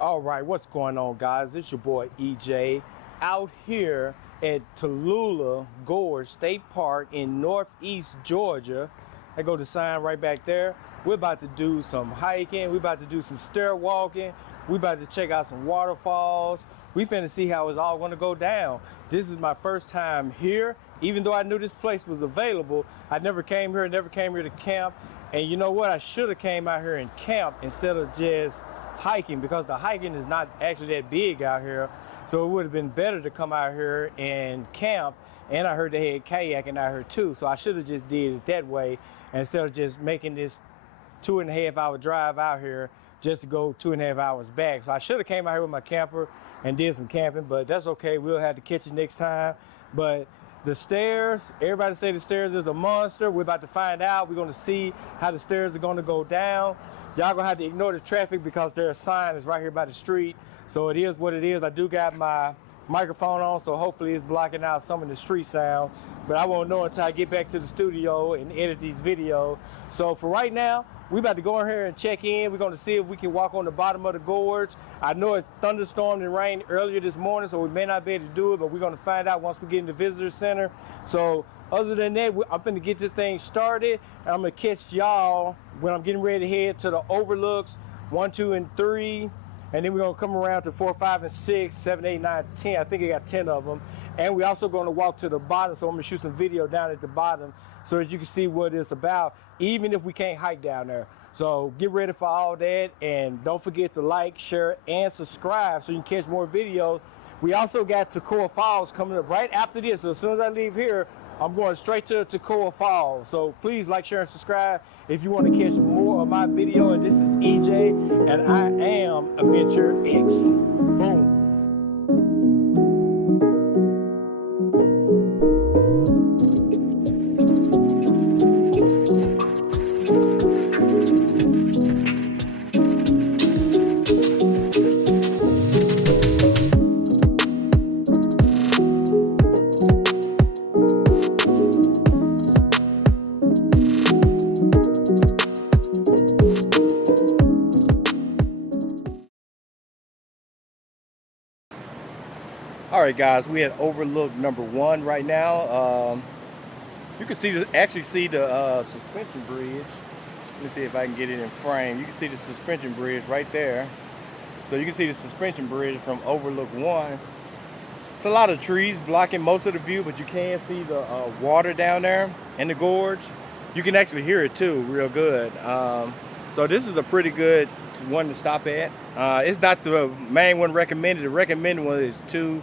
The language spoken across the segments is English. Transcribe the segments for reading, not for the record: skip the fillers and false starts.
All right, what's going on, guys? It's your boy EJ out here at Tallulah Gorge State Park in Northeast Georgia. I go to sign right back there. We're about to do some hiking. We're about to do some stair walking. We're about to check out some waterfalls. We finna see how it's all gonna go down. This is my first time here. Even though I knew this place was available, I never came here to camp. And you know what? I should have came out here and camped instead of just hiking, because the hiking is not actually that big out here. So it would have been better to come out here and camp. And I heard they had kayaking out here too. So I should have just did it that way instead of just making this 2.5 hour drive out here just to go 2.5 hours back. So I should have came out here with my camper and did some camping, but that's okay. We'll have to catch it next time. But the stairs, everybody say the stairs is a monster. We're about to find out. We're going to see how the stairs are going to go down. Y'all gonna have to ignore the traffic because their sign is right here by the street. So it is what it is. I do got my microphone on, so hopefully it's blocking out some of the street sound. But I won't know until I get back to the studio and edit these videos. So for right now, we about to go in here and check in. We're going to see if we can walk on the bottom of the gorge. I know it thunderstormed and rained earlier this morning, so we may not be able to do it, but we're going to find out once we get in the visitor center. So other than that, I'm finna get this thing started, and I'm gonna catch y'all when I'm getting ready to head to the overlooks 1, 2, and 3. And then we're gonna come around to 4, 5, and 6, 7, 8, 9, 10. I think I got 10 of them. And we're also gonna walk to the bottom, so I'm gonna shoot some video down at the bottom so that you can see what it's about, even if we can't hike down there. So get ready for all that, and don't forget to like, share, and subscribe so you can catch more videos. We also got Tallulah Falls coming up right after this. So as soon as I leave here, I'm going straight to Tallulah Falls. So please like, share, and subscribe if you want to catch more of my video. And this is EJ, and I am Adventure X. Boom. All right, guys, we at overlook number 1 right now. You can actually see the suspension bridge. Let me see if I can get it in frame. You can see the suspension bridge right there. So you can see the suspension bridge from overlook 1. It's a lot of trees blocking most of the view, but you can see the water down there in the gorge. You can actually hear it too, real good. So this is a pretty good one to stop at. It's not the main one recommended. The recommended one is 2,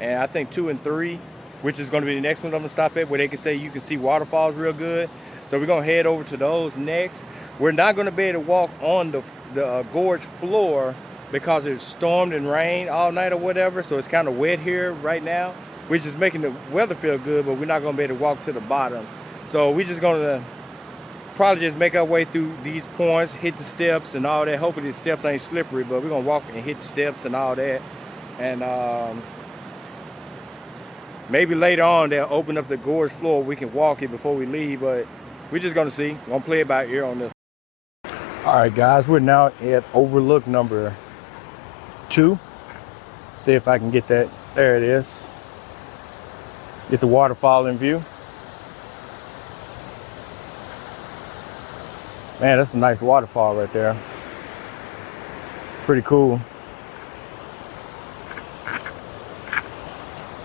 and I think 2 and 3, which is going to be the next one I'm going to stop at, where they can say you can see waterfalls real good. So we're going to head over to those next. We're not going to be able to walk on the gorge floor because it stormed and rained all night or whatever. So it's kind of wet here right now, which is making the weather feel good, but we're not going to be able to walk to the bottom. So we're just going to probably just make our way through these points, hit the steps and all that. Hopefully the steps ain't slippery, but we're going to walk and hit the steps and all that. And maybe later on they'll open up the gorge floor. We can walk it before we leave, but we're just gonna see. We're gonna play it by ear on this. All right, guys, we're now at overlook number 2. See if I can get that. There it is. Get the waterfall in view. Man, that's a nice waterfall right there. Pretty cool.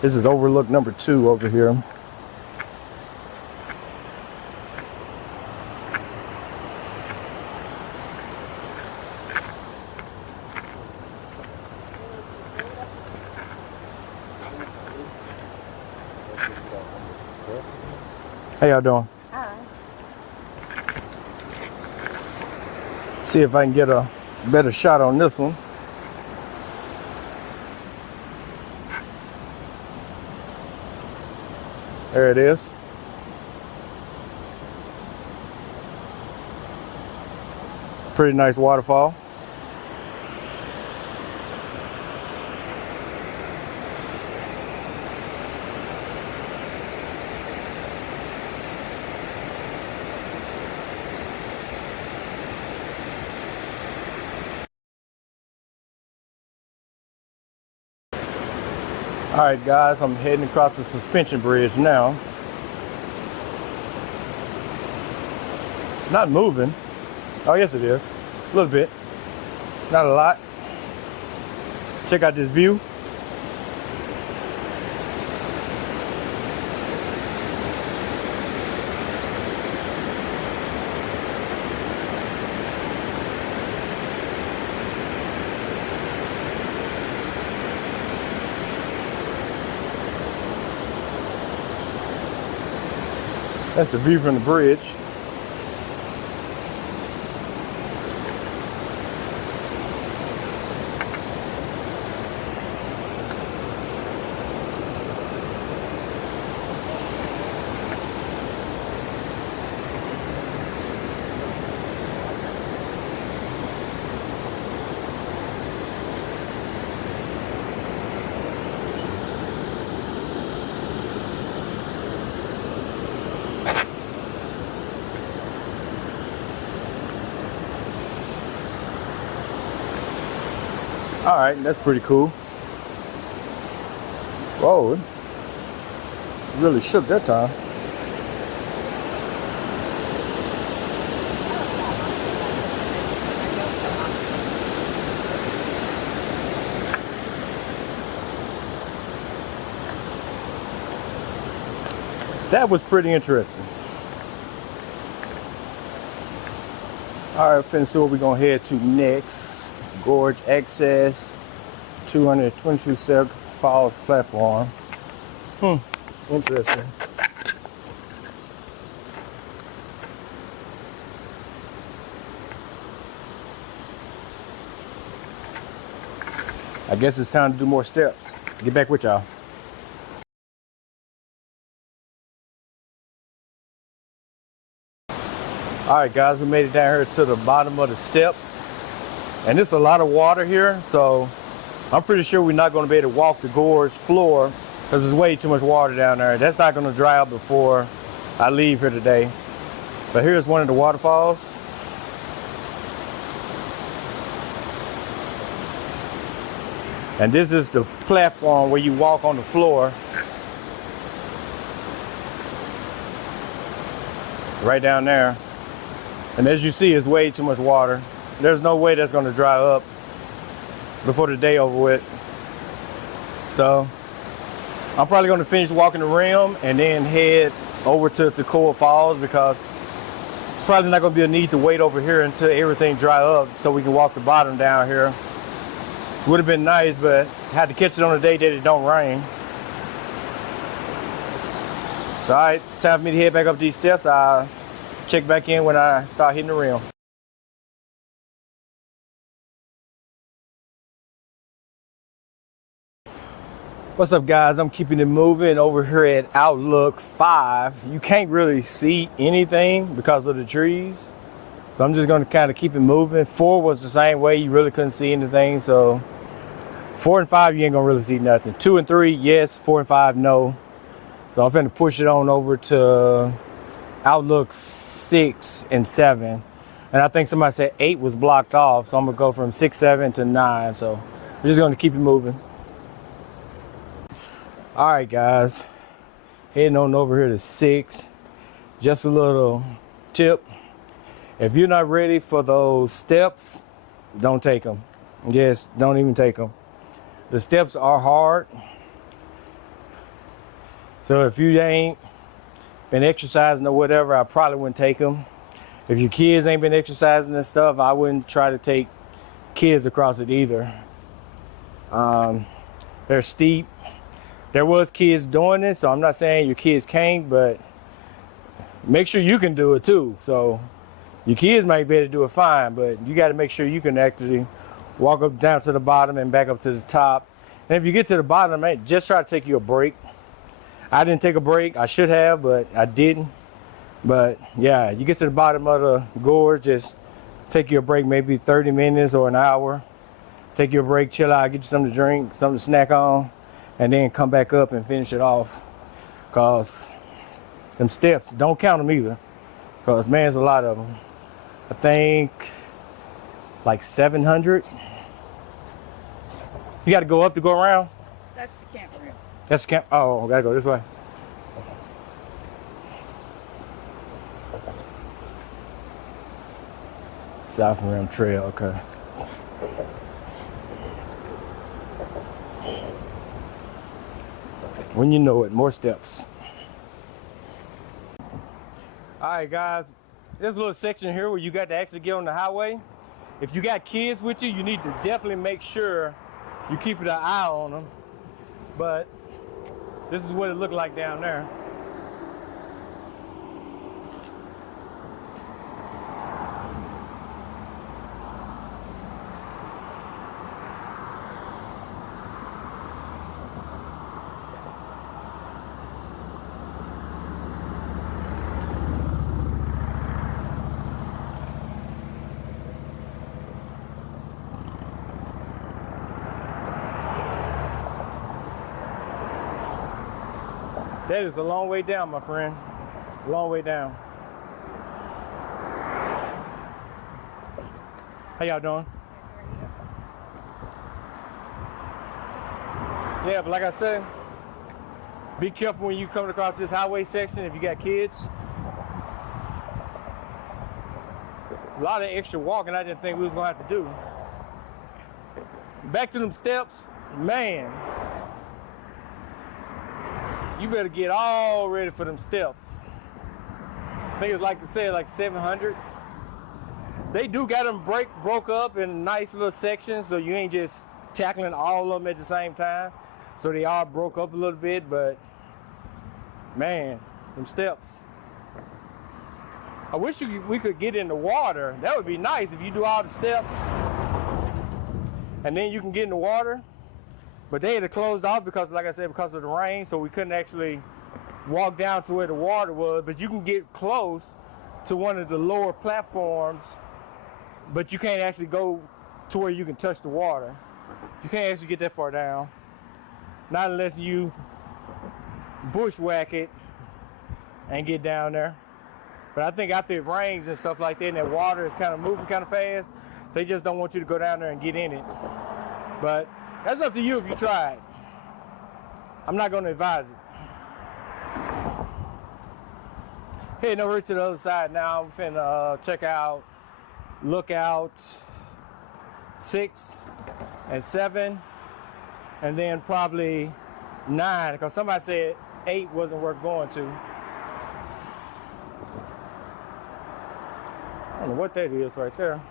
This is overlook number 2 over here. How y'all doing? Hi. See if I can get a better shot on this one. There it is. Pretty nice waterfall. All right, guys, I'm heading across the suspension bridge now. It's not moving. Oh, yes, it is. A little bit. Not a lot. Check out this view. That's the view from the bridge. All right, that's pretty cool. Whoa, it really shook that time. That was pretty interesting. All right, finna see what we're gonna head to next. Gorge Access, 222 Falls platform. Interesting. I guess it's time to do more steps. Get back with y'all. All right, guys, we made it down here to the bottom of the steps. And there's a lot of water here, so I'm pretty sure we're not going to be able to walk the gorge floor because there's way too much water down there. That's not going to dry up before I leave here today. But here's one of the waterfalls. And this is the platform where you walk on the floor. Right down there. And as you see, it's way too much water. There's no way that's going to dry up before the day over with. So I'm probably going to finish walking the rim and then head over to Tallulah Falls because it's probably not going to be a need to wait over here until everything dry up so we can walk the bottom down here. Would have been nice, but had to catch it on the day that it don't rain. So all right, time for me to head back up these steps. I'll check back in when I start hitting the rim. What's up, guys? I'm keeping it moving over here at Outlook 5. You can't really see anything because of the trees. So I'm just gonna kind of keep it moving. 4 was the same way, you really couldn't see anything. So 4 and 5, you ain't gonna really see nothing. 2 and 3, yes. 4 and 5, no. So I'm finna push it on over to Outlook 6 and 7. And I think somebody said 8 was blocked off. So I'm gonna go from 6, 7 to 9. So we're just gonna keep it moving. All right, guys, heading on over here to 6. Just a little tip. If you're not ready for those steps, don't take them. Yes, don't even take them. The steps are hard. So if you ain't been exercising or whatever, I probably wouldn't take them. If your kids ain't been exercising and stuff, I wouldn't try to take kids across it either. They're steep. There was kids doing it, so I'm not saying your kids can't, but make sure you can do it too. So your kids might be able to do it fine, but you got to make sure you can actually walk up down to the bottom and back up to the top. And if you get to the bottom, just try to take you a break. I didn't take a break. I should have, but I didn't. But yeah, you get to the bottom of the gorge, just take you a break, maybe 30 minutes or an hour. Take you a break, chill out, get you something to drink, something to snack on, and then come back up and finish it off. Cause them steps, don't count them either. Cause man, there's a lot of them. I think like 700. You got to go up to go around? That's the campground. That's camp. Oh, gotta go this way. South Rim Trail, okay. When you know it, more steps. All right, guys, there's a little section here where you got to actually get on the highway. If you got kids with you, you need to definitely make sure you keep an eye on them. But this is what it looked like down there. That is a long way down, my friend. A long way down. How y'all doing? Yeah, but like I said, be careful when you come across this highway section if you got kids. A lot of extra walking I didn't think we was gonna have to do. Back to them steps, man. You better get all ready for them steps. I think it's like to say like 700. They do got them broke up in nice little sections, so you ain't just tackling all of them at the same time. So they all broke up a little bit, but man, them steps. I wish we could get in the water. That would be nice if you do all the steps and then you can get in the water. But they had closed off because, like I said, because of the rain, so we couldn't actually walk down to where the water was. But you can get close to one of the lower platforms, but you can't actually go to where you can touch the water. You can't actually get that far down. Not unless you bushwhack it and get down there. But I think after it rains and stuff like that, and that water is kind of moving kind of fast, they just don't want you to go down there and get in it. But that's up to you if you try it. I'm not going to advise it. Heading over to the other side now. I'm finna check out Lookout 6 and 7, and then probably 9, because somebody said 8 wasn't worth going to. I don't know what that is right there.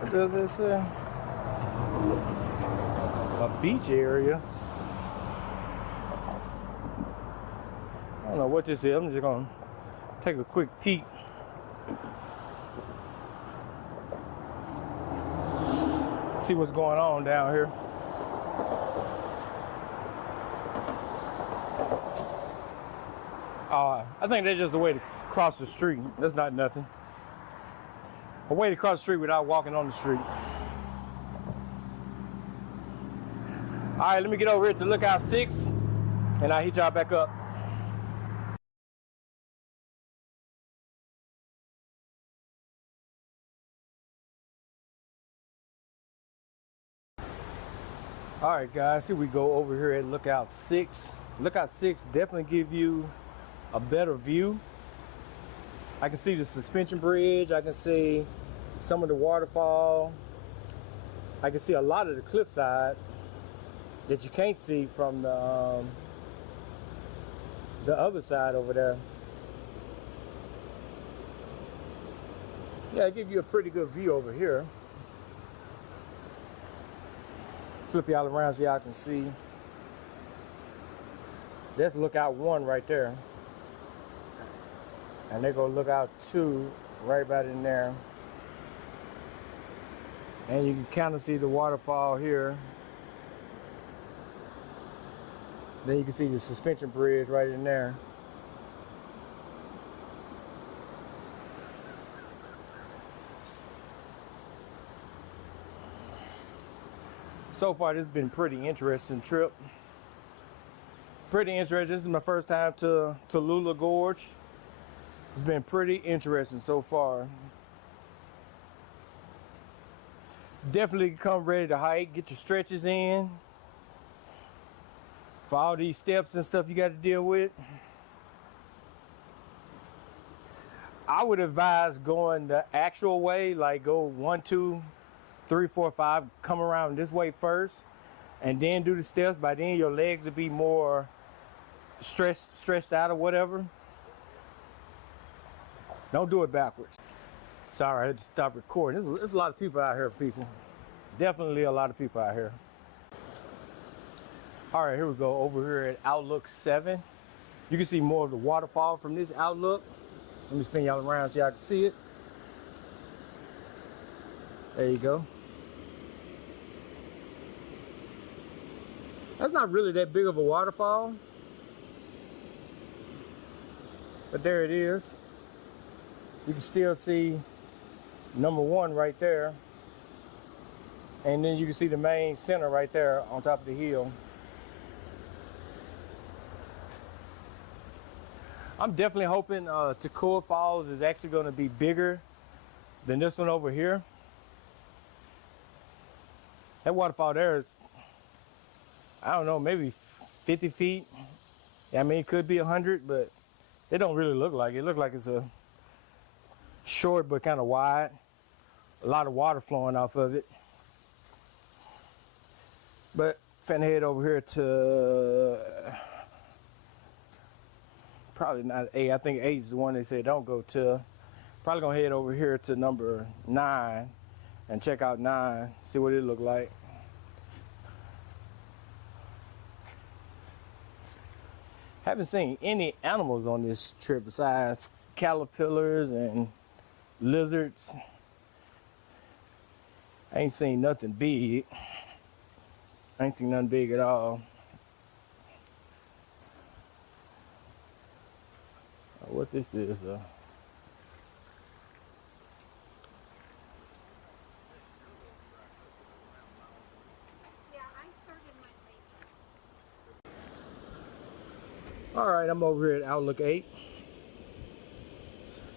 What does it say? A beach area. I don't know what this is. I'm just gonna take a quick peek. See what's going on down here. I think that's just a way to cross the street. That's not nothing. A way to cross the street without walking on the street. All right, let me get over here to Lookout 6, and I'll hit y'all back up. All right, guys, here we go over here at Lookout 6. Lookout 6 definitely give you a better view. I can see the suspension bridge. I can see some of the waterfall. I can see a lot of the cliffside that you can't see from the other side over there. Yeah, I give you a pretty good view over here. Flip y'all around so y'all can see. That's Lookout 1 right there. And they go Lookout 2 right about in there. And you can kind of see the waterfall here. Then you can see the suspension bridge right in there. So far, this has been a pretty interesting trip. Pretty interesting. This is my first time to Tallulah Gorge. It's been pretty interesting so far. Definitely come ready to hike. Get your stretches in for all these steps and stuff you got to deal with. I would advise going the actual way, like go 1, 2, 3, 4, 5, come around this way first, and then do the steps. By then your legs will be more stretched out or whatever. Don't do it backwards. Sorry, I had to stop recording. There's a lot of people out here, people. Definitely a lot of people out here. All right, here we go, over here at Outlook 7. You can see more of the waterfall from this outlook. Let me spin y'all around so y'all can see it. There you go. That's not really that big of a waterfall, but there it is. You can still see number 1 right there. And then you can see the main center right there on top of the hill. I'm definitely hoping Tallulah Falls is actually going to be bigger than this one over here. That waterfall there is, I don't know, maybe 50 feet. I mean, it could be 100, but it don't really look like it. It looks like it's a short but kind of wide. A lot of water flowing off of it. But finna head over here to probably not 8. I think 8 is the one they said don't go to. Probably gonna head over here to number 9 and check out 9, see what it look like. Haven't seen any animals on this trip besides caterpillars and lizards. I ain't seen nothing big. I ain't seen nothing big at all. What this is, all right, I'm over here at Outlook 8.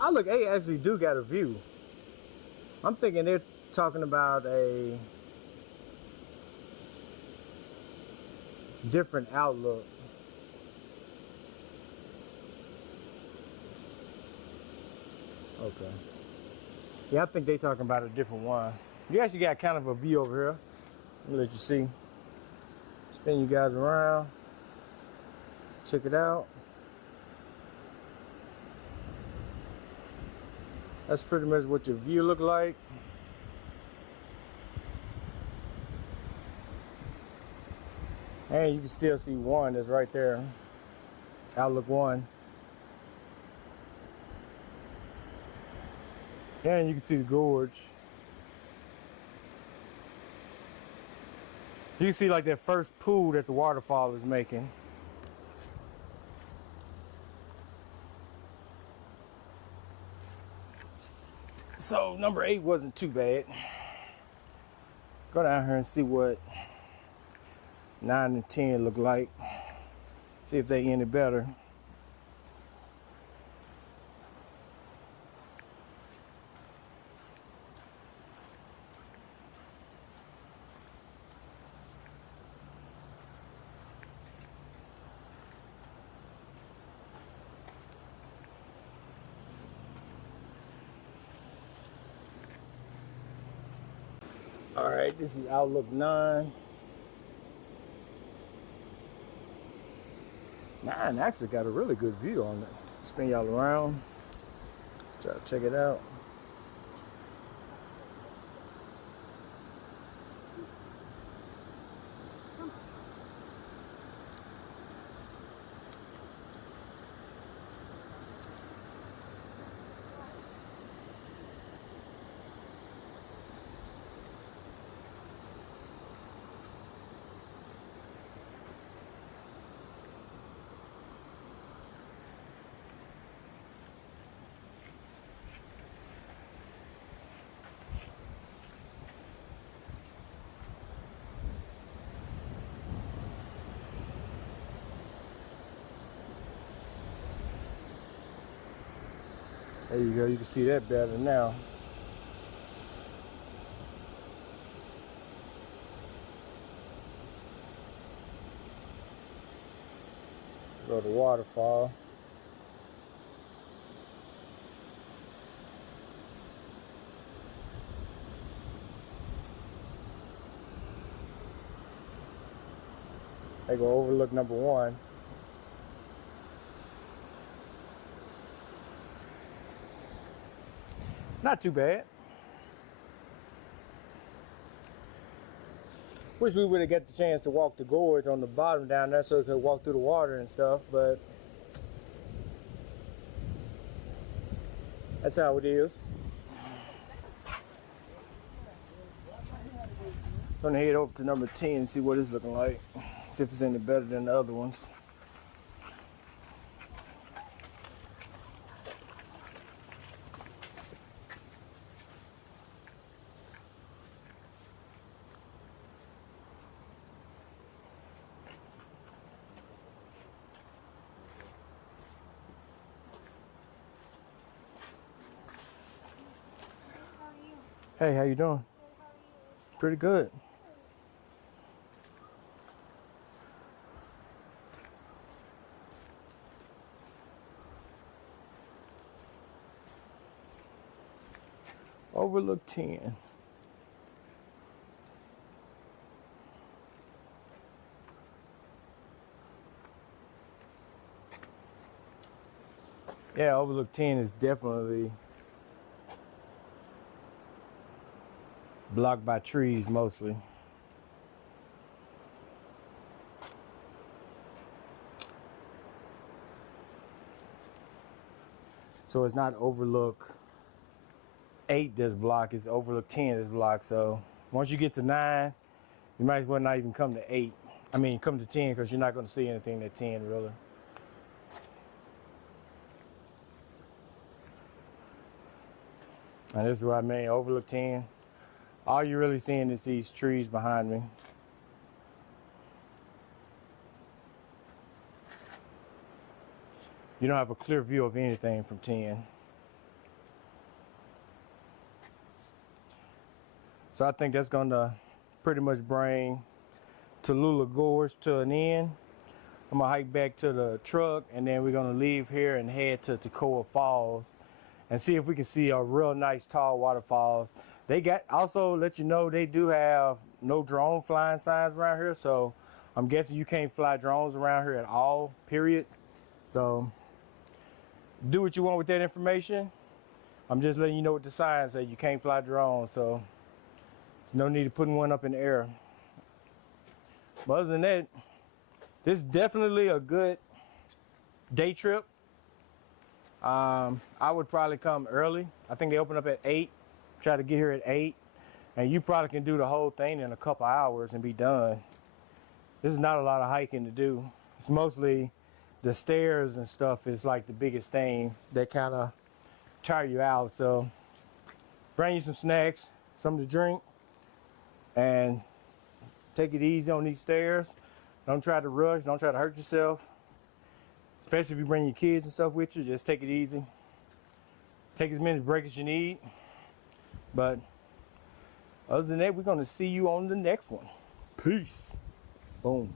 Outlook 8 actually do got a view. I'm thinking they're talking about a different outlook. Okay. Yeah, I think they talking about a different one. You actually got kind of a view over here. Let me let you see. Spin you guys around. Check it out. That's pretty much what your view look like. And you can still see 1 that's right there. Outlook 1. And you can see the gorge. You can see like that first pool that the waterfall is making. So number 8 wasn't too bad. Go down here and see what 9 and 10 look like. See if they any better. All right, this is Outlook 9. 9 actually got a really good view on it. Spin y'all around. Try to check it out. There you go, you can see that better now. a waterfall. They go overlook number 1. Not too bad. Wish we would have got the chance to walk the gorge on the bottom down there so we could walk through the water and stuff, but that's how it is. I'm gonna head over to number 10 and see what it's looking like. See if it's any better than the other ones. Hey, how you doing? Pretty good. Overlook 10. Yeah, Overlook 10 is definitely blocked by trees mostly. So it's not Overlook 8 that's blocked, it's Overlook 10 that's blocked. So once you get to 9, you might as well not even come to 8. I mean, come to 10 because you're not going to see anything at 10 really. And this is what I mean, Overlook 10. All you're really seeing is these trees behind me. You don't have a clear view of anything from 10. So I think that's gonna pretty much bring Tallulah Gorge to an end. I'm gonna hike back to the truck and then we're gonna leave here and head to Tallulah Falls and see if we can see a real nice tall waterfalls. They got, also let you know, they do have no drone flying signs around here. So I'm guessing you can't fly drones around here at all, period. So do what you want with that information. I'm just letting you know what the signs say. You can't fly drones, so there's no need of putting one up in the air. But other than that, this is definitely a good day trip. I would probably come early. I think they open up at 8. Try to get here at 8. And you probably can do the whole thing in a couple hours and be done. This is not a lot of hiking to do. It's mostly the stairs and stuff is like the biggest thing that kind of tire you out. So bring you some snacks, something to drink, and take it easy on these stairs. Don't try to rush, don't try to hurt yourself. Especially if you bring your kids and stuff with you, just take it easy. Take as many breaks as you need. But other than that, we're gonna see you on the next one. Peace. Boom.